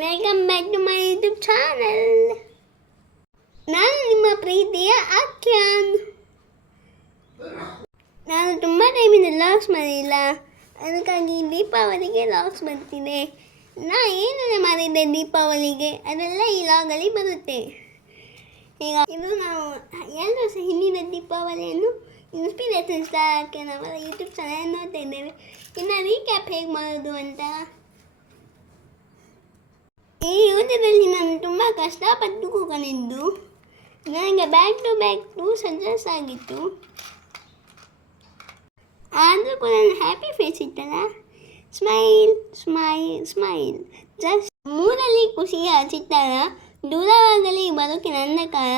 Welcome back to my YouTube channel. ನಾನು ನಿಮ್ಮ ಪ್ರೀತಿಯ ಆಖ್ಯಾನ್. ನಾನು ತುಂಬ ಟೈಮಿಂದ ಲಾಗ್ಸ್ ಮಾಡಿಲ್ಲ, ಅದಕ್ಕಾಗಿ ದೀಪಾವಳಿಗೆ ಲಾಗ್ಸ್ ಬರ್ತಿದೆ. ಏನೆಲ್ಲ ಮಾಡಿದ್ದೆ ದೀಪಾವಳಿಗೆ ಅದೆಲ್ಲ ಈ ಲಾಗಲ್ಲಿ ಬರುತ್ತೆ. ಈಗ ಇದು ನಾವು 2 ವರ್ಷ ಹಿಂದಿನ ದೀಪಾವಳಿಯನ್ನು ಇನ್ಸ್ಪಿರೇಷನ್ ಸ್ಟಾರ್ಕ್ಕೆ ನಾವು ಯೂಟ್ಯೂಬ್ ಚಾನಲ್ ನೋಡ್ತಾ ಇದ್ದೇವೆ. ಇನ್ನು ರೀಕ್ಯಾಪ್ ಹೇಗೆ ಮಾಡೋದು ಅಂತ. ಈ ಯುದ್ಧದಲ್ಲಿ ನಾನು ತುಂಬ ಕಷ್ಟಪಟ್ಟು ಕೂತ್ಕೊಂಡಿದ್ದು. ನನಗೆ ಬ್ಯಾಕ್ ಟು ಬ್ಯಾಕ್ 2 ಸಕ್ಸಸ್ ಆಗಿತ್ತು. ಆದರೂ ಕೂಡ ನನ್ನ ಹ್ಯಾಪಿ ಫೇಸ್ ಇತ್ತಲ್ಲ, ಸ್ಮೈಲ್ ಸ್ಮೈಲ್ ಸ್ಮೈಲ್. ಜಸ್ಟ್ ಮೂರಲ್ಲಿ ಖುಷಿಯ ಚಿತ್ತಾರ, ದೂರವಾಗಲಿ ಬದುಕಿನ ಅಂಧಕಾರ,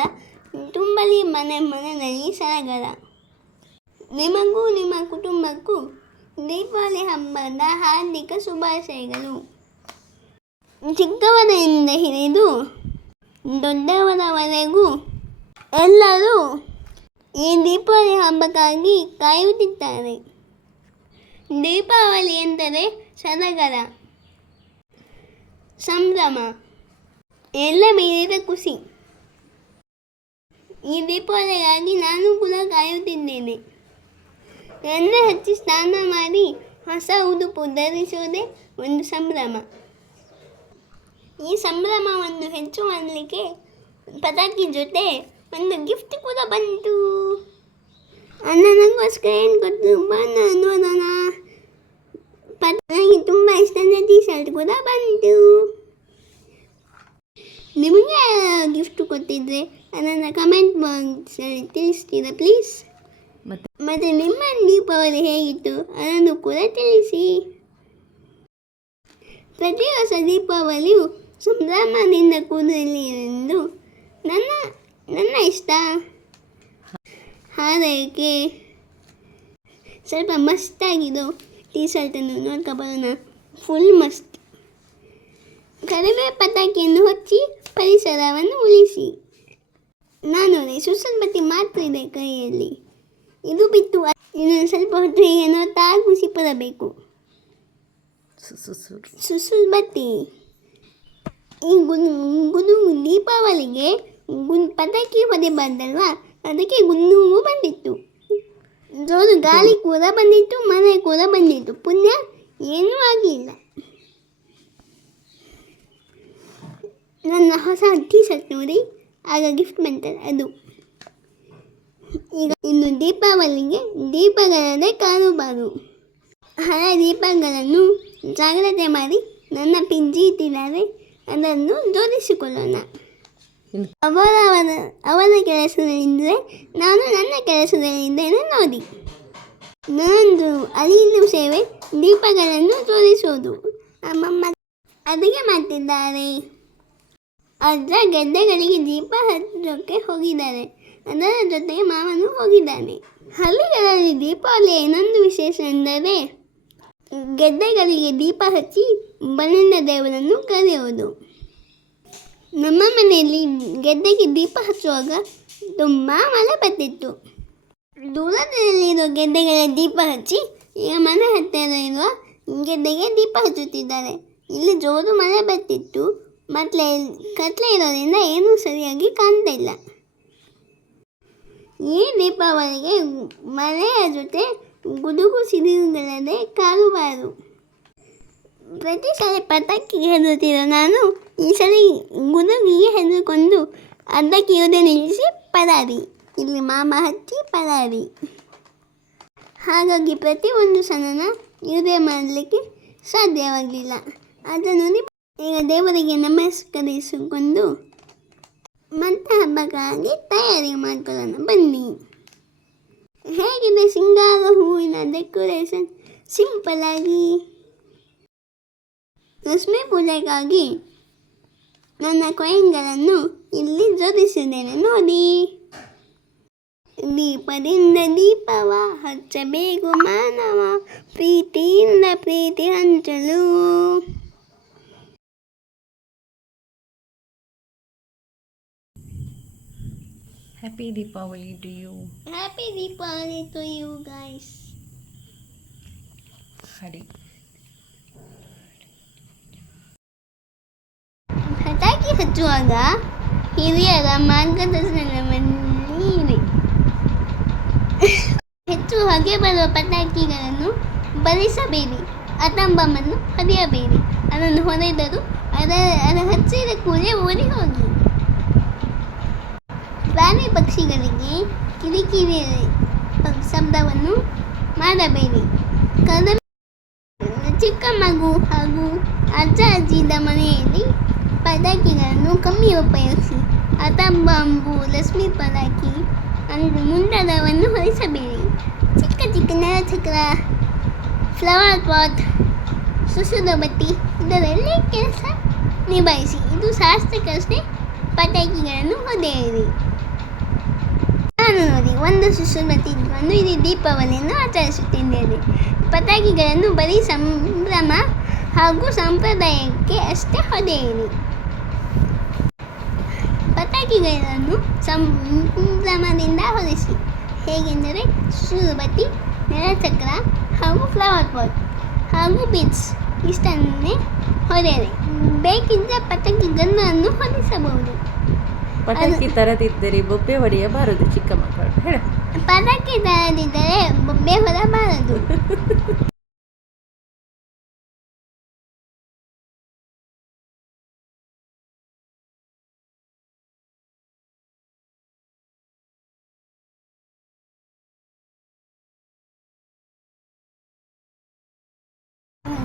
ತುಂಬಲಿ ಮನೆಯಲ್ಲಿ ಸಡಗರ. ನಿಮಗೂ ನಿಮ್ಮ ಕುಟುಂಬಕ್ಕೂ ದೀಪಾವಳಿ ಹಬ್ಬದ ಹಾರ್ದಿಕ ಶುಭಾಶಯಗಳು. ಚಿಕ್ಕವರಿಂದ ಹಿಡಿದು ದೊಡ್ಡವರವರೆಗೂ ಎಲ್ಲರೂ ಈ ದೀಪಾವಳಿ ಹಬ್ಬಕ್ಕಾಗಿ ಕಾಯುತ್ತಿದ್ದಾರೆ. ದೀಪಾವಳಿ ಎಂದರೆ ಸಡಗರ, ಸಂಭ್ರಮ, ಎಲ್ಲ ಮೀರಿದ ಖುಷಿ. ಈ ದೀಪಾವಳಿಗಾಗಿ ನಾನು ಕೂಡ ಕಾಯುತ್ತಿದ್ದೇನೆ. ಎಣ್ಣೆ ಹಚ್ಚಿ ಸ್ನಾನ ಮಾಡಿ ಹೊಸ ಉಡುಪು ಧರಿಸುವುದೇ ಒಂದು ಸಂಭ್ರಮ. ಈ ಸಂಭ್ರಮವನ್ನು ಹೆಚ್ಚು ಮಾಡಲಿಕ್ಕೆ ಪಟಾಕಿ ಜೊತೆ ಒಂದು ಗಿಫ್ಟ್ ಕೂಡ ಬಂತು. ಅಣ್ಣ ನನಗೋಸ್ಕರ ಏನು ಕೊಟ್ಟು ಬಣ್ಣ ನೋಡೋಣ. ನನಗೆ ತುಂಬ ಇಷ್ಟದ ಟೀ ಶರ್ಟ್ ಕೂಡ ಬಂತು. ನಿಮಗೆ ಗಿಫ್ಟ್ ಕೊಟ್ಟಿದ್ರೆ ಅದನ್ನು ಕಮೆಂಟ್ ಬಾಕ್ಸಲ್ಲಿ ತಿಳಿಸ್ತೀರಾ ಪ್ಲೀಸ್. ಮತ್ತು ನಿಮ್ಮ ದೀಪಾವಳಿ ಹೇಗಿತ್ತು ಅದನ್ನು ಕೂಡ ತಿಳಿಸಿ. ಪ್ರತಿ ವರ್ಷ ದೀಪಾವಳಿಯು ಸಂಭ್ರಮದಿಂದ ಕೂದಲಿ ಎಂದು ನನ್ನ ಇಷ್ಟ. ಹಾರೈಕೆ ಸ್ವಲ್ಪ ಮಸ್ತಾಗಿದ್ದು ಟೀ ಶರ್ಟನ್ನು ನೋಡ್ಕೊಬರೋಣ. ಫುಲ್ ಮಸ್ತ್. ಕಡಿಮೆ ಪಟಾಕಿಯನ್ನು ಹಚ್ಚಿ ಪರಿಸರವನ್ನು ಉಳಿಸಿ. ನಾನು ಸುಸಲ್ ಬತ್ತಿ ಮಾತ್ರ ಇದೆ ಕೈಯಲ್ಲಿ. ಇದು ಬಿಟ್ಟು ಇನ್ನೊಂದು ಸ್ವಲ್ಪ ಹೊತ್ತು ಹೀಗೆ ನೋಡ್ತಾ ಖುಷಿ ಪಡಬೇಕು. ಸುಸುಲ್ ಬತ್ತಿ. ಈ ಗುದು ದೀಪಾವಳಿಗೆ ಪಟಾಕಿ ಹೊಡೆಬಾರ್ದಲ್ವಾ, ಅದಕ್ಕೆ ಗುಂಡುವು ಬಂದಿತ್ತು. ಜೋರು ಗಾಳಿ ಕೂಡ ಬಂದಿತ್ತು, ಮನೆ ಕೂಡ ಬಂದಿತ್ತು. ಪುಣ್ಯ ಏನೂ ಆಗಲಿಲ್ಲ. ನನ್ನ ಹೊಸ ಟೀ ಶರ್ಟ್ ನೋಡಿ, ಆಗ ಗಿಫ್ಟ್ ಬಂತಲ್ಲ ಅದು. ಈಗ ಇನ್ನು ದೀಪಾವಳಿಗೆ ದೀಪಗಳನ್ನೇ ಕಾರುಬಾರು. ಹಳೆ ದೀಪಗಳನ್ನು ಜಾಗ್ರತೆ ಮಾಡಿ ನನ್ನ ಪಿಂಜಿ ಇಟ್ಟಿದ್ದಾರೆ, ಅದನ್ನು ಜೋಡಿಸಿಕೊಳ್ಳೋಣ. ಅವರ ಕೆಲಸದಲ್ಲಿದ್ದರೆ ನಾನು ನನ್ನ ಕೆಲಸದಲ್ಲಿದ್ದೇನೆ ನೋಡಿ. ನನ್ನದು ಅರಿವು ಸೇವೆ ದೀಪಗಳನ್ನು ಜೋಡಿಸೋದು. ಅಮ್ಮಮ್ಮ ಅಡುಗೆ ಮಾಡ್ತಿದ್ದಾರೆ. ಅಜ್ಜ ಗೆಡ್ಡೆಗಳಿಗೆ ದೀಪ ಹಚ್ಚೋಕ್ಕೆ ಹೋಗಿದ್ದಾರೆ. ಅದರ ಜೊತೆಗೆ ಮಾವನು ಹೋಗಿದ್ದಾನೆ. ಹಳ್ಳಿಗಳಲ್ಲಿ ದೀಪಾವಳಿಯ ಇನ್ನೊಂದು ವಿಶೇಷ ಎಂದರೆ ಗೆಡ್ಡೆಗಳಿಗೆ ದೀಪ ಹಚ್ಚಿ ಬಣ್ಣಿನ ದೇವರನ್ನು ಕರೆಯುವುದು. ನಮ್ಮ ಮನೆಯಲ್ಲಿ ಗೆಡ್ಡೆಗೆ ದೀಪ ಹಚ್ಚುವಾಗ ತುಂಬ ಮಳೆ ಬರ್ತಿತ್ತು. ದೂರದಲ್ಲಿರೋ ಗೆಡ್ಡೆಗಳ ದೀಪ ಹಚ್ಚಿ ಈಗ ಮನೆ ಹತ್ತಿರ ಇರುವ ಗೆಡ್ಡೆಗೆ ದೀಪ ಹಚ್ಚುತ್ತಿದ್ದಾರೆ. ಇಲ್ಲಿ ಜೋರು ಮಳೆ ಬರ್ತಿತ್ತು, ಮತ್ತೆ ಕತ್ಲೆ ಇರೋದ್ರಿಂದ ಏನೂ ಸರಿಯಾಗಿ ಕಾಣ್ತಾ ಇಲ್ಲ. ಈ ದೀಪಾವಳಿಗೆ ಮಳೆಯ ಜೊತೆ ಗುಡುಗು ಸಿಡಿಲುಗಳನ್ನೇ ಕಾರುಬಾರು. ಪ್ರತಿ ಸಲ ಪಟಾಕಿಗೆ ಹೆದರುತ್ತಿರೋ ನಾನು ಈ ಸಲ ಗುಡುಗಿಗೆ ಹೆದರಿಕೊಂಡು ಅರ್ಧಕ್ಕೆ ಇರುವುದೇ ನಿಲ್ಲಿಸಿ ಪರಾರಿ. ಇಲ್ಲಿ ಮಾಮ ಹಚ್ಚಿ ಪರಾರಿ. ಹಾಗಾಗಿ ಪ್ರತಿಯೊಂದು ಸಲನ ಇರುವೆ ಮಾಡಲಿಕ್ಕೆ ಸಾಧ್ಯವಾಗಲಿಲ್ಲ. ಅದನ್ನು ಈಗ ದೇವರಿಗೆ ನಮಸ್ಕರಿಸಿಕೊಂಡು ಮತ್ತೆ ಹಬ್ಬಕ್ಕಾಗಿ ತಯಾರಿ ಮಾಡ್ಕೊಳ್ಳೋಣ ಬನ್ನಿ. ಹೇಗಿದೆ ಸಿಂಗಾರ ಹೂವಿನ ಡೆಕೋರೇಷನ್? ಸಿಂಪಲ್ ಆಗಿ. ಲಕ್ಷ್ಮೀ ಪೂಜೆಗಾಗಿ ನನ್ನ ಕಾಯಿನ್ಗಳನ್ನು ಇಲ್ಲಿ ಜೋಡಿಸಿದ್ದೇನೆ ನೋಡಿ. ದೀಪದಿಂದ ದೀಪವ ಹಚ್ಚಬೇಕು ಮಾನವ, ಪ್ರೀತಿಯಿಂದ ಪ್ರೀತಿ ಹಂಚಲು. Happy Deepavali to you. Happy Deepavali to you guys. Hari. ಹಚ್ಚುವಾಗ ಹಿರಿಯರ ಮಾರ್ಗದರ್ಶನದಲ್ಲಿ ಇದೆ. ಹೆಚ್ಚು ಹೊಗೆ ಬರುವ ಪಟಾಕಿಗಳನ್ನು ಬಳಸಬೇಡಿ. ಅತಂಬವನ್ನು ಹೊಡೆಯಬೇಡಿ. ಅದನ್ನು ಹೊಡೆದರೂ ಅದರ ಹಚ್ಚಿದ ಕೂಡಲೇ ಓಡಿ ಹೋಗಿ. ಪ್ರಾಣಿ ಪಕ್ಷಿಗಳಿಗೆ ಕಿರಿಕಿರಿ ಶಬ್ದವನ್ನು ಮಾಡಬೇಡಿ. ಚಿಕ್ಕ ಮಗು ಹಾಗೂ ಅಜ್ಜ ಅಜ್ಜಿದ ಮನೆಯಲ್ಲಿ ಪಟಾಕಿಗಳನ್ನು ಕಮ್ಮಿ ಉಪಯೋಗಿಸಿ. ಅತಂಬಂಬು, ಲಕ್ಷ್ಮಿ ಪಟಾಕಿ ಮುಂತಾದವನ್ನು ಹೊರಿಸಬೇಡಿ. ಚಿಕ್ಕ ಚಿಕ್ಕ ನರಚಕ್ರ, ಫ್ಲವರ್ ಪಾಟ್, ಸುಸುದ ಬತ್ತಿ ಇದರಲ್ಲಿ ಕೆಲಸ ನಿಭಾಯಿಸಿ. ಇದು ಶಾಸ್ತ್ರಕ್ಕಷ್ಟೇ ಪಟಾಕಿಗಳನ್ನು ಹೊಡೆಯಿರಿ. ನಾನು ನೋಡಿ ಒಂದು ಸುಸುಬತ್ತಿ ಇಟ್ಕೊಂಡು ಇದು ದೀಪಾವಳಿಯನ್ನು ಆಚರಿಸುತ್ತಿದ್ದೇನೆ. ಪಟಾಕಿಗಳನ್ನು ಬರೀ ಸಂಭ್ರಮ ಹಾಗೂ ಸಂಪ್ರದಾಯಕ್ಕೆ ಅಷ್ಟೇ ಹೊಡೆಯಿರಿ. ಪಟಾಕಿಗಳನ್ನು ಸಂಭ್ರಮದಿಂದ ಹೊರಿಸಿ. ಹೇಗೆಂದರೆ ಸುಸುಬತ್ತಿ, ನೆಲಚಕ್ರ ಹಾಗೂ ಫ್ಲವರ್ ಪಾಟ್ ಹಾಗೂ ಬೀಡ್ಸ್ ಇಷ್ಟನ್ನೇ ಹೊಡೆಯಿರಿ. ಬೇಕಿದ್ದ ಪಟಾಕಿ ಗನ್ನನ್ನು ಹೊರಿಸಬಹುದು. ಪಟಾಕಿ ತರದಿದ್ದರೆ ಬೊಬ್ಬೆ ಹೊಡೆಯಬಾರದು. ಚಿಕ್ಕ ಮಕ್ಕಳು ಹೇಳ. ಪಟಾಕಿ ತರದಿದ್ದರೆ ಬೊಬ್ಬೆ ಹೊರಬಾರದು.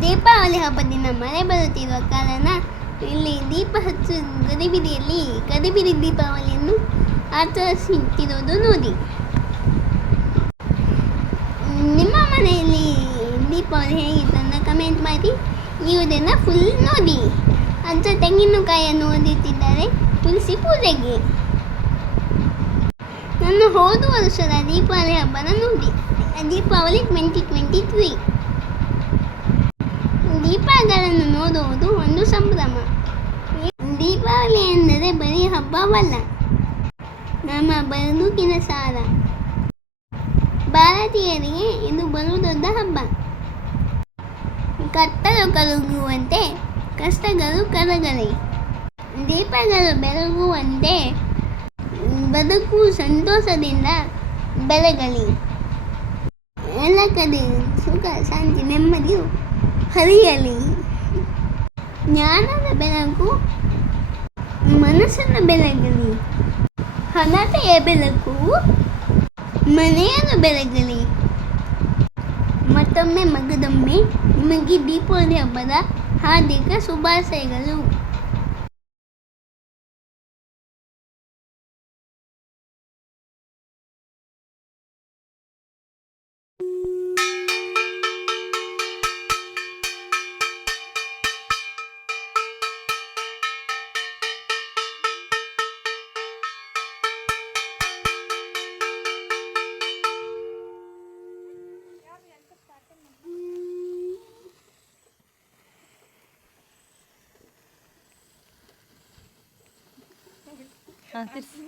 ದೀಪಾವಳಿ ಹಬ್ಬದ ದಿನ ಮಳೆ ಬರುತ್ತಿರುವ ಕಾರಣ ಇಲ್ಲಿ ದೀಪ ಹಚ್ಚು ಗಡಿಬಿಡಿಯಲ್ಲಿ ಗಡಿಬಿಡಿ ದೀಪಾವಳಿಯನ್ನು ಆಚರಿಸುತ್ತಿರುವುದು ನೋಡಿ. ನಿಮ್ಮ ಮನೆಯಲ್ಲಿ ದೀಪಾವಳಿ ಹೇಗಿತ್ತು ಅಂತ ಕಮೆಂಟ್ ಮಾಡಿ. ಇವುದನ್ನು ಫುಲ್ ನೋಡಿ. ಅಜ್ಜ ತೆಂಗಿನಕಾಯಿಯನ್ನು ಓದುತ್ತಿದ್ದಾರೆ ತುಳಸಿ ಪೂಜೆಗೆ. ನಾನು ಹೋದ ವರ್ಷದ ದೀಪಾವಳಿ ಹಬ್ಬನ ನೋಡಿ. ದೀಪಾವಳಿ 2023. ದೀಪಗಳನ್ನು ನೋಡುವುದು ಒಂದು ಸಂಭ್ರಮ. ದೀಪಾವಳಿ ಎಂದರೆ ಬರೀ ಹಬ್ಬವಲ್ಲ, ನಮ್ಮ ಬದುಕಿನ ಸಾರ. ಭಾರತೀಯರಿಗೆ ಇದು ಬಲು ದೊಡ್ಡ ಹಬ್ಬ. ಕತ್ತಲು ಕರಗುವಂತೆ ಕಷ್ಟಗಳು ಕರಗಲಿ. ದೀಪಗಳು ಬೆಳಗುವಂತೆ ಬದುಕು ಸಂತೋಷದಿಂದ ಬೆಳಗಲಿ. ಎಲ್ಲ ಕಡೆ ಸುಖ, ಶಾಂತಿ, ನೆಮ್ಮದಿಯು ಹರಿಯಲಿ. ಜ್ಞಾನದ ಬೆಳಕು ಮನಸ್ಸನ್ನು ಬೆಳಗಲಿ. ಹಣತೆಯ ಬೆಳಕು ಮನೆಯನ್ನು ಬೆಳಗಲಿ. ಮತ್ತೊಮ್ಮೆ ಮಗದೊಮ್ಮೆ ನಿಮಗೆ ದೀಪಾವಳಿ ಹಬ್ಬದ ಹಾರ್ದಿಕ ಶುಭಾಶಯಗಳು. ಹಾಂ ತಿರ್ಸಿ.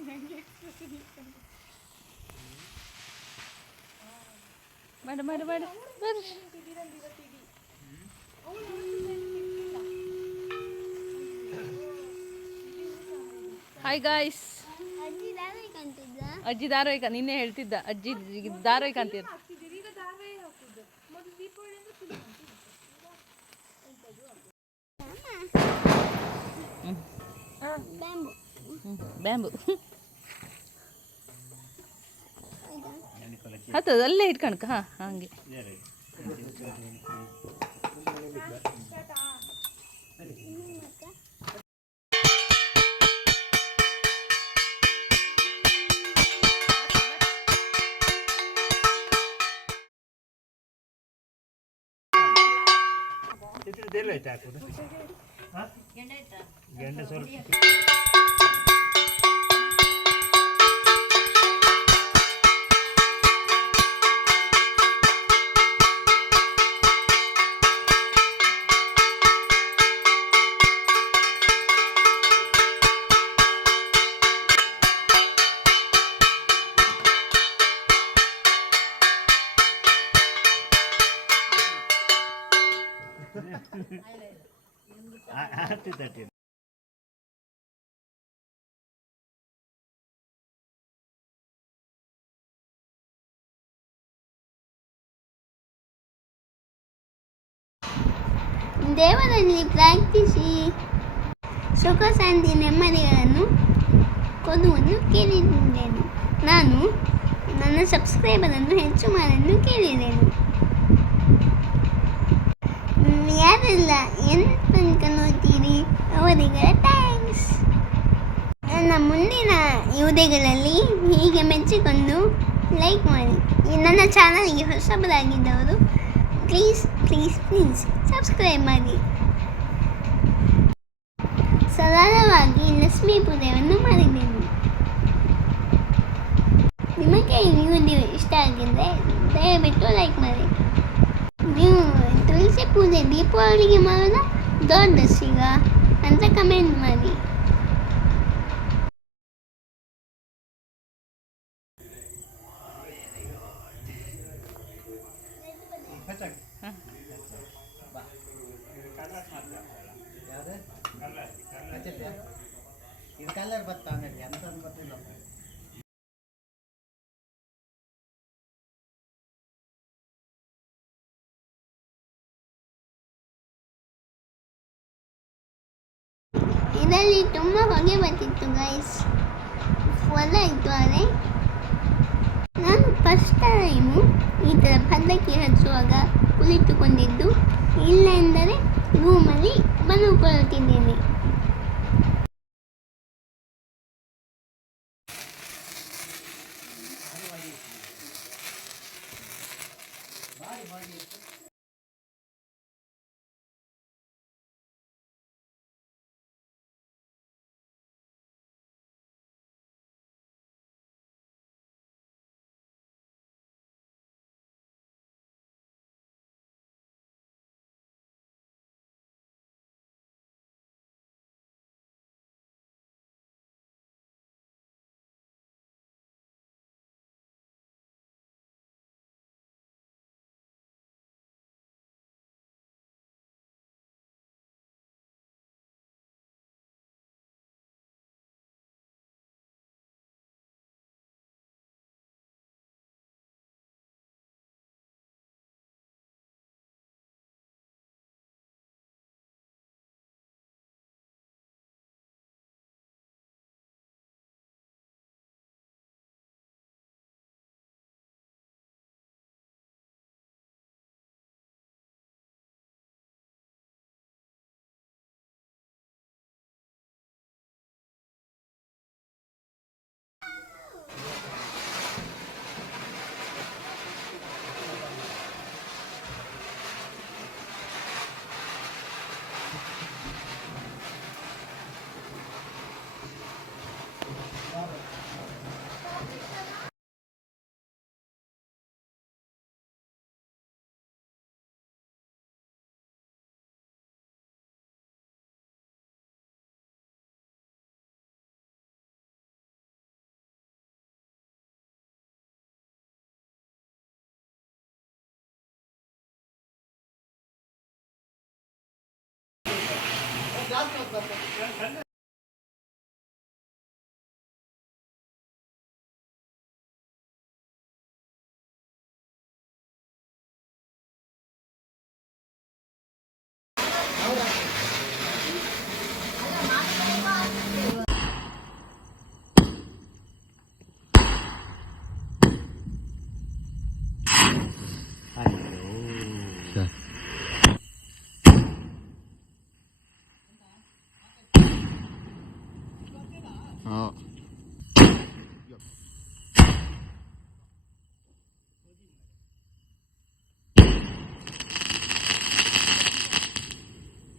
ಮಾಡು ಮಾಡು ಮಾಡು ಬರ್ರಿ. Hi guys. ಅಜ್ಜಿ ಧಾರಾವಾಹಿ ನಿನ್ನೆ ಹೇಳ್ತಿದ್ದ. ಅಜ್ಜಿ ಧಾರಾವಾಹಿ ಕಾಣ್ತೀರ. ಬ್ಯಾಂಬು ಹತ್ತದು ಅಲ್ಲೇ ಇಟ್ಕಣಕ. ಹಾಂ ಹಾಗೆ. ಆಗ್ತಿತ್ತು ದೇವರಲ್ಲಿ ಪ್ರಾರ್ಥಿಸಿ ಸುಖ ಶಾಂತಿ ನೆಮ್ಮದಿಗಳನ್ನು ಕೊಡುವನ್ನು ಕೇಳಿದ್ದೇನೆ. ನಾನು ನನ್ನ ಸಬ್ಸ್ಕ್ರೈಬರನ್ನು ಹೆಚ್ಚು ಮಾಡಲು ಕೇಳಿದ್ದೇನೆ. ಯಾರೆಲ್ಲ ತನಕ ನೋಡ್ತೀರಿ ಅವರಿಗೆ ಥ್ಯಾಂಕ್ಸ್. ನನ್ನ ಮುಂದಿನ ವಿಡಿಯೋಗಳಲ್ಲಿ ಹೀಗೆ ಮೆಚ್ಚಿಕೊಂಡು ಲೈಕ್ ಮಾಡಿ. ನನ್ನ ಚಾನಲ್ಗೆ ಹೊಸಬರಾಗಿದ್ದವರು ಪ್ಲೀಸ್ ಸಬ್ಸ್ಕ್ರೈಬ್ ಮಾಡಿ. ಸರಳವಾಗಿ ಲಕ್ಷ್ಮೀ ಪೂಜೆಯನ್ನು ಮಾಡಿದ್ದೇನೆ. ನಿಮಗೆ ಈ ವಿಡಿಯೋ ಇಷ್ಟ ಆಗಿದ್ದರೆ ದಯವಿಟ್ಟು ಲೈಕ್ ಮಾಡಿ. ನೀವು ತುಳಸಿ ಪೂಜೆ ದೀಪಾವಳಿಗೆ ಮಾಡೋಣ ದೊಡ್ಡಸಿಗ ಅಂತ ಕಮೆಂಟ್ ಮಾಡಿ. ಇದು ಕಲರ್ ಬರ್ತಾವ ನೋಡಿ ಅಂತ ಗೊತ್ತಿಲ್ಲ. ಇದರಲ್ಲಿ ತುಂಬ ಹೊಗೆ ಬರ್ತಿತ್ತು ಗೈಸ್, ಹೊಲ ಇತ್ತು. ಆದರೆ ನಾನು ಫಸ್ಟ್ ಟೈಮು ಈ ಥರ ಪಲ್ಲಕ್ಕಿ ಹಚ್ಚುವಾಗ ಕುಳಿತುಕೊಂಡಿದ್ದು, ಇಲ್ಲ ಎಂದರೆ ರೂಮಲ್ಲಿ ಮಲ್ಕೊಳ್ಳುತ್ತಿದ್ದೇನೆ.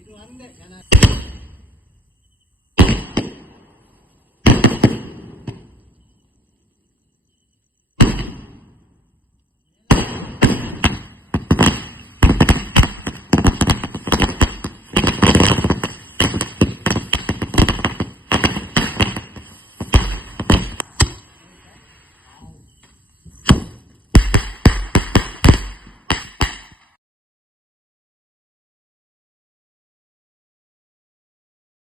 ಇದು ಒಂದೇ